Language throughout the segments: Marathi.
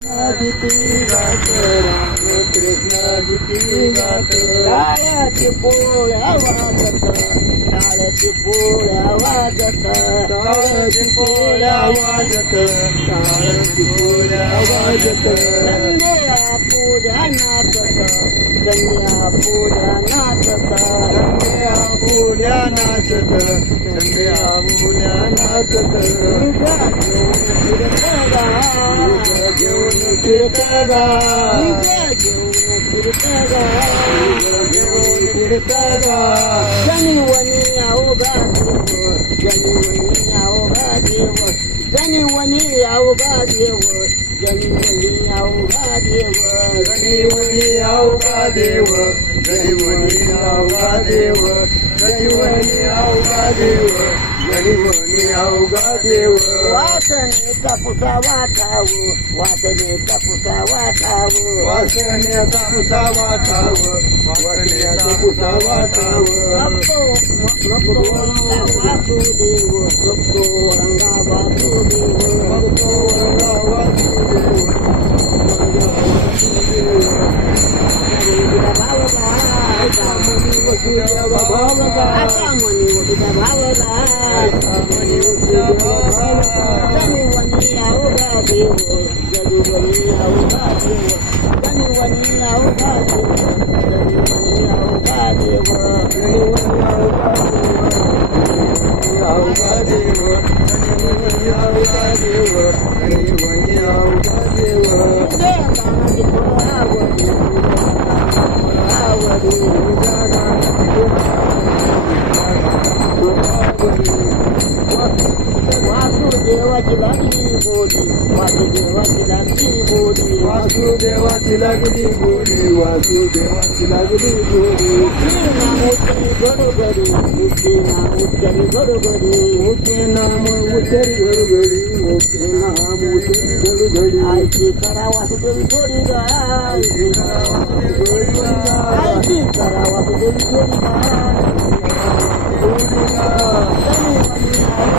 गीती पोळ्या वाजत टाळ्याची पोळ्या वाजत टाळ्याची पोळ्या वाजत टाळ्याची पोळ्या वाजत संध्या पूजा नाचत संध्या पूजा नाचत संध्या पूजा नाचत संध्या पूजा नाचत घेऊन फिरता गाय घेऊन फिरता गाय घेऊन फिरता गाणी वणी अवघा देव जणी वणी अवघा देव जणी वणी अवघा देव जणी वणी अवघा देव जणी वणी अवघा देव जनिवनी अवघा देव जनिवनी अवघा देव जनिवनी अवघा देव. वासनेचा पुसा वाटाव वासनेचा पुसा वाटाव वासनेचा पुसा वाटाव वासनेचा पुसा वाटाव नको वासुदेव नको रंगा वासुदेव नको रंगा वासुदेव Anyway. वासुदेवाची लागली बोली वासुदेवाची लागली बोली वासुदेवाची लागली बोली वासुदेवाची लागली बोली नामोच्चरी घडोघडी मुखे नामोच्चरी घडोघडी मुखे नाम उच्चरी घडोघडी मुखे नाम उच्चरी घडोघडी आयची करा वासुदेवी जोडी गाय. आयची करा वासुदेवी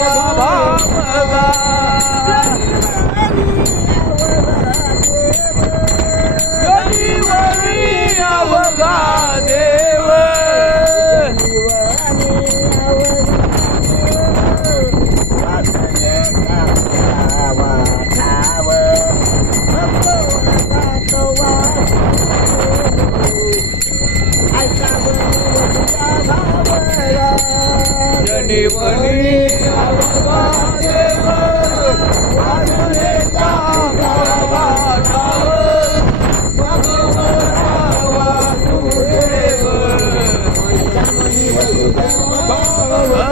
बाबा Allahu